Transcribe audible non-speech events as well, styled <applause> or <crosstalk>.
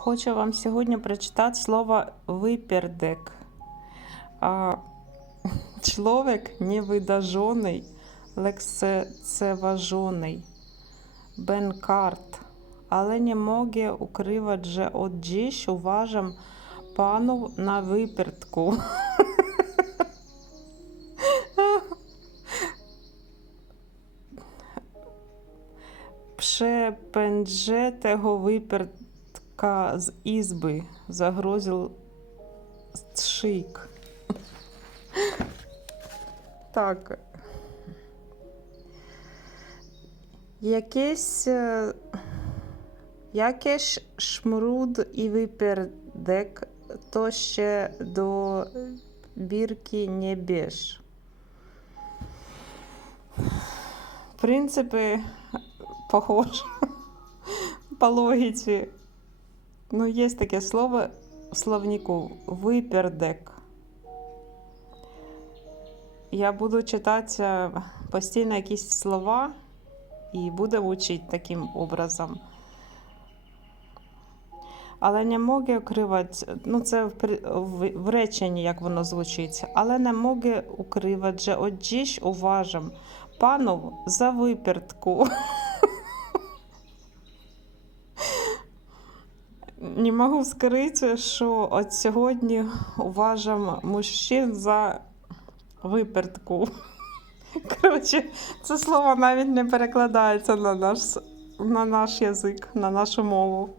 Хочу вам сьогодні прочитати слово випердек. А, <laughs> чоловік невидажений, лексецеважений, бенкарт, але не може укривати же от dziś uważam пану на випертку. <laughs> Przepędźże tego wypertka z izby, zagroził strzyk. Так. Якесь, е, якесь шмруд і випердек, то ще до бірки не біж. В принципі, похоже <laughs> по логіці. Ну, є таке слово в словнику випердек. Я буду читати е, постійно якісь слова і буду вчити таким образом. Але не може укривати, ну це в, в, в реченні, як воно звучить, але не може укривати же dziś уважам панов за випертку. <laughs> Не можу скрити, що от сьогодні уважам мужчин за випертку. <laughs> Коротше, це слово навіть не перекладається на наш, на наш язик, на нашу мову.